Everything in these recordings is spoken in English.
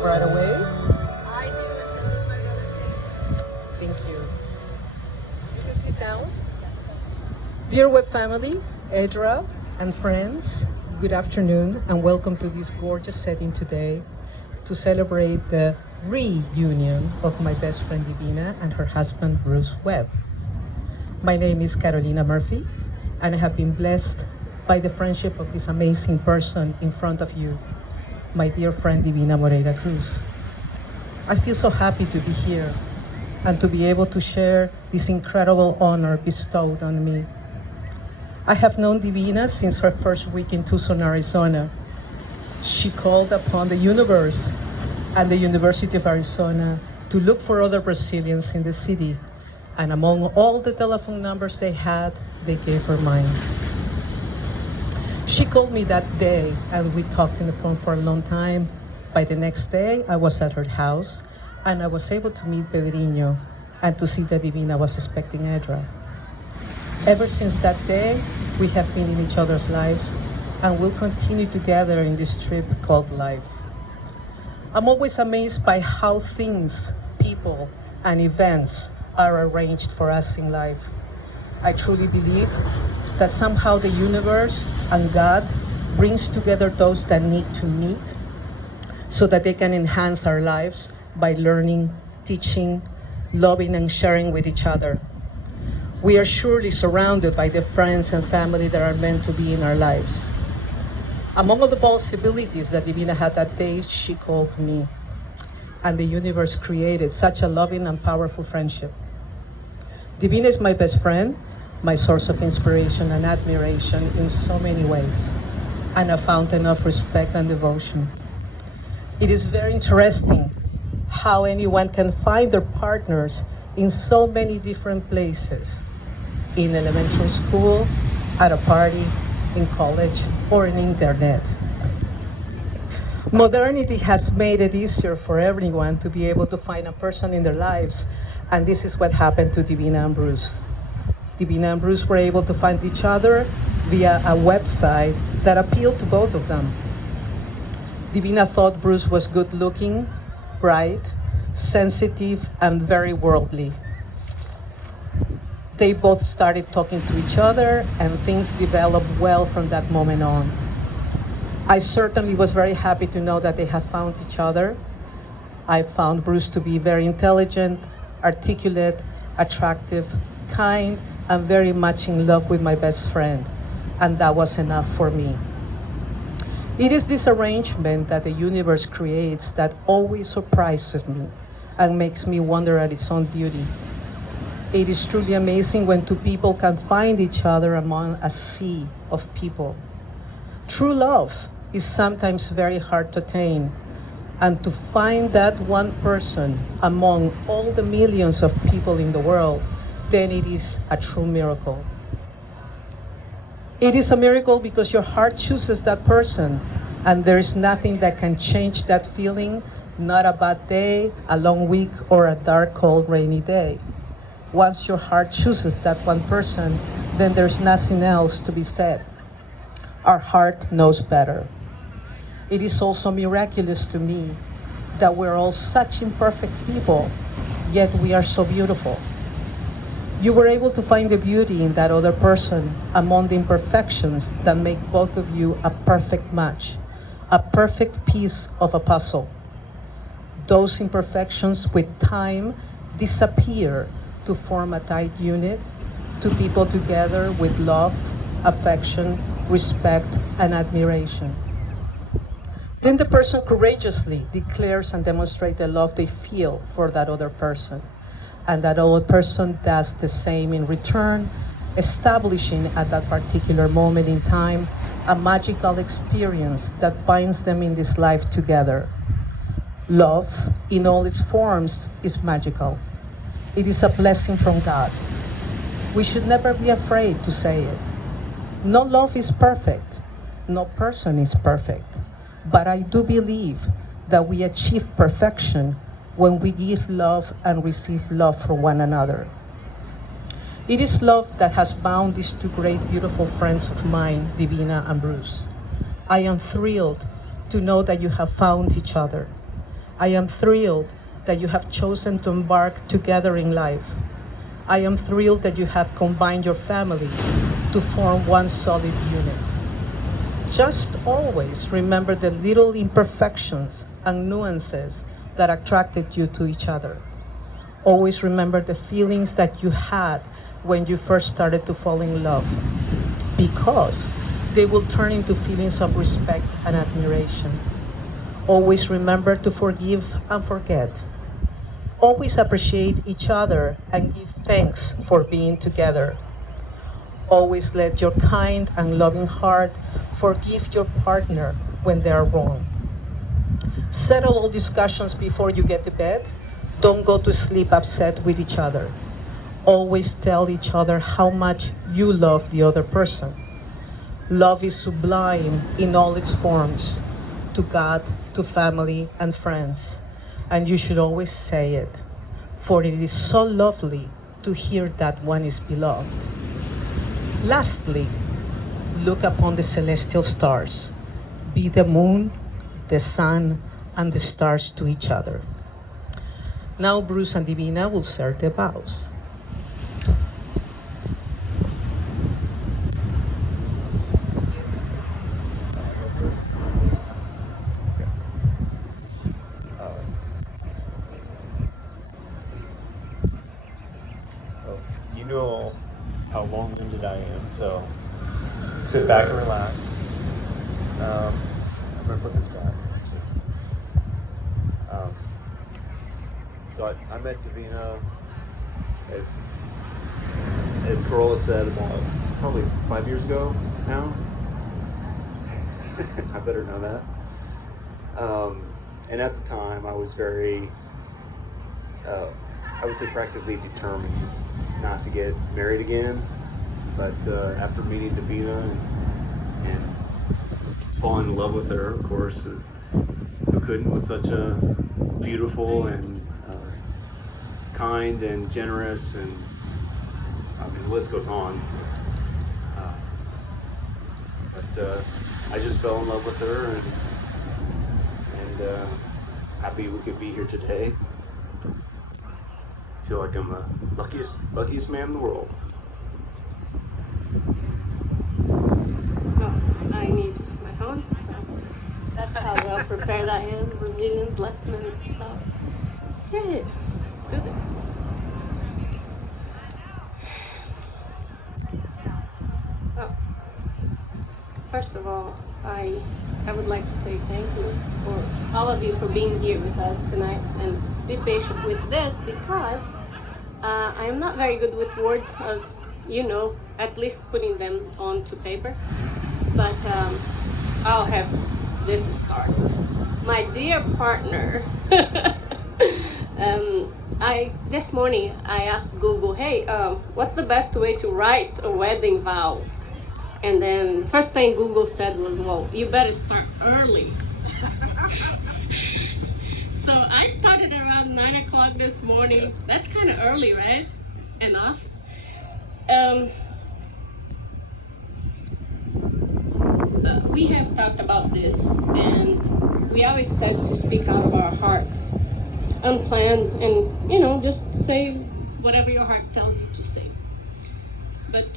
it right away? I do, and so does my brother. Thank you. You can sit down. Dear web family, Edra, and friends, good afternoon, and welcome to this gorgeous setting today to celebrate the reunion of my best friend Divina and her husband Bruce Webb. My name is Carolina Murphy, and I have been blessed by the friendship of this amazing person in front of you, my dear friend Divina Moreira Cruz. I feel so happy to be here and to be able to share this incredible honor bestowed on me. I have known Divina since her first week in Tucson, Arizona. She called upon the universe and the University of Arizona to look for other Brazilians in the city. And among all the telephone numbers they had, they gave her mine. She called me that day and we talked on the phone for a long time. By the next day, I was at her house and I was able to meet Pedrinho and to see that Divina was expecting Edra. Ever since that day, we have been in each other's lives and will continue together in this trip called life. I'm always amazed by how things, people, and events are arranged for us in life. I truly believe that somehow the universe and God brings together those that need to meet so that they can enhance our lives by learning, teaching, loving, and sharing with each other. We are surely surrounded by the friends and family that are meant to be in our lives. Among all the possibilities that Divina had that day, she called me, and the universe created such a loving and powerful friendship. Divina is my best friend, my source of inspiration and admiration in so many ways, and a fountain of respect and devotion. It is very interesting how anyone can find their partners in so many different places, in elementary school, at a party, in college, or in internet. Modernity has made it easier for everyone to be able to find a person in their lives, and this is what happened to Divina and Bruce. Divina and Bruce were able to find each other via a website that appealed to both of them. Divina thought Bruce was good looking, bright, sensitive, and very worldly. They both started talking to each other and things developed well from that moment on. I certainly was very happy to know that they have found each other. I found Bruce to be very intelligent, articulate, attractive, kind, and very much in love with my best friend. And that was enough for me. It is this arrangement that the universe creates that always surprises me and makes me wonder at its own beauty. It is truly amazing when two people can find each other among a sea of people. True love is sometimes very hard to attain, and to find that one person among all the millions of people in the world, then it is a true miracle. It is a miracle because your heart chooses that person, and there is nothing that can change that feeling, not a bad day, a long week, or a dark, cold, rainy day. Once your heart chooses that one person, then there's nothing else to be said. Our heart knows better. It is also miraculous to me that we're all such imperfect people, yet we are so beautiful. You were able to find the beauty in that other person among the imperfections that make both of you a perfect match, a perfect piece of a puzzle. Those imperfections with time disappear to form a tight unit, two people together with love, affection, respect, and admiration. Then the person courageously declares and demonstrates the love they feel for that other person. And that other person does the same in return, establishing at that particular moment in time a magical experience that binds them in this life together. Love, in all its forms, is magical. It is a blessing from God. We should never be afraid to say it. No love is perfect. No person is perfect. But I do believe that we achieve perfection when we give love and receive love from one another. It is love that has bound these two great, beautiful friends of mine, Divina and Bruce. I am thrilled to know that you have found each other. I am thrilled that you have chosen to embark together in life. I am thrilled that you have combined your family to form one solid unit. Just always remember the little imperfections and nuances that attracted you to each other. Always remember the feelings that you had when you first started to fall in love, because they will turn into feelings of respect and admiration. Always remember to forgive and forget. Always appreciate each other and give thanks for being together. Always let your kind and loving heart forgive your partner when they are wrong. Settle all discussions before you get to bed. Don't go to sleep upset with each other. Always tell each other how much you love the other person. Love is sublime in all its forms, to God, to family, and friends. And you should always say it, for it is so lovely to hear that one is beloved. Lastly, look upon the celestial stars. Be the moon, the sun, and the stars to each other. Now Bruce and Divina will share the vows. You know how long-winded I am, so sit back and relax. I'm gonna put this back. So I met Davina, as Corolla said, about probably 5 years ago now. I better know that. And at the time, I was very, I would say practically determined just not to get married again. But after meeting Davina and falling in love with her, of course, who couldn't, with such a beautiful and kind and generous, and I mean the list goes on. But I just fell in love with her, and happy we could be here today. I feel like I'm the luckiest man in the world. Oh, I need my phone, so that's how well prepared I am. Brazilians, last minute stuff. So, let's do this. Oh, first of all, I would like to say thank you for all of you for being here with us tonight, and be patient with this because I am not very good with words, as you know, at least putting them onto paper. But I'll have this started. My dear partner, this morning I asked Google, hey, what's the best way to write a wedding vow? And then the first thing Google said was, well, you better start early. So I started around 9 o'clock this morning. That's kind of early, right? Enough. We have talked about this, and we always said to speak out of our hearts, unplanned, and just say whatever your heart tells you to say. But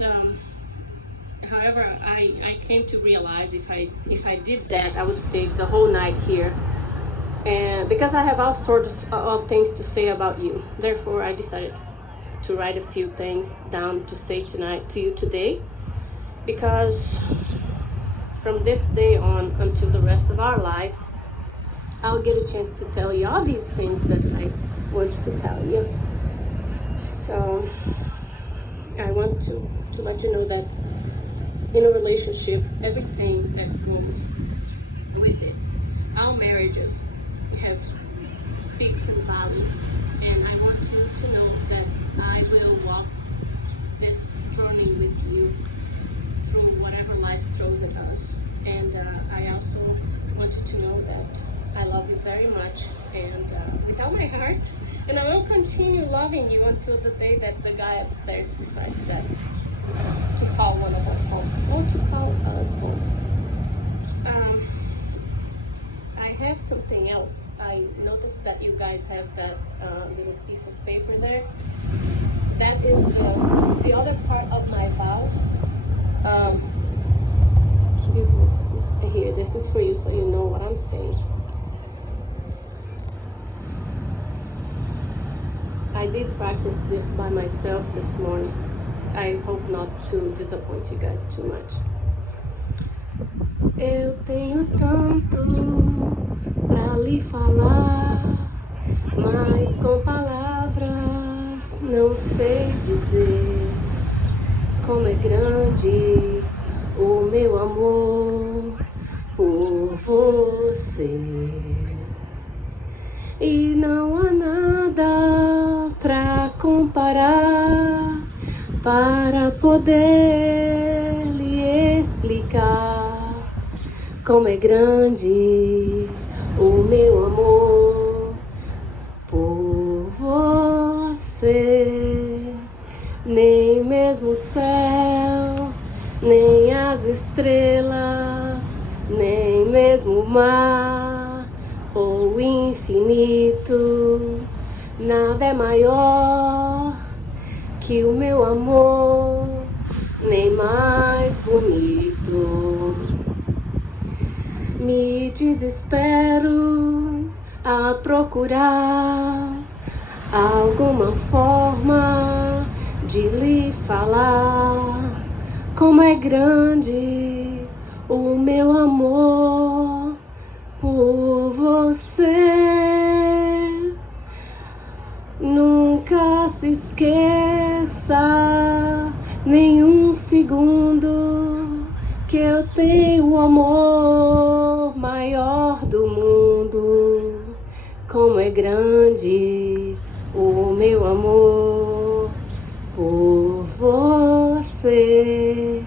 however, I came to realize if I did that, I would take the whole night here, and because I have all sorts of things to say about you. Therefore, I decided to write a few things down to say tonight to you today, because from this day on until the rest of our lives, I'll get a chance to tell you all these things that I want to tell you. So I want to let you know that in a relationship, everything that goes with it, our marriages have peaks and valleys, and I want you to know that I will walk this journey with you through whatever life throws at us. And I also want you to know that I love you very much, and with all my heart, and I will continue loving you until the day that the guy upstairs decides that to call one of us home, or to call us home. I have something else. I noticed that you guys have that little piece of paper there. That is the other part of my vows. Here, this is for you so you know what I'm saying. I did practice this by myself this morning. I hope not to disappoint you guys too much. Eu tenho tanto pra lhe falar, mas com palavras não sei dizer como é grande o meu amor por você. E não há nada pra comparar, para poder lhe explicar como é grande o meu amor por você. Nem mesmo o céu, nem as estrelas, nem mesmo o mar ou o infinito, nada é maior que o meu amor, nem mais bonito. Me desespero a procurar alguma forma de lhe falar como é grande o meu amor por você. Nunca se esqueça nenhum segundo que eu tenho o amor maior do mundo. Como é grande o meu amor por você.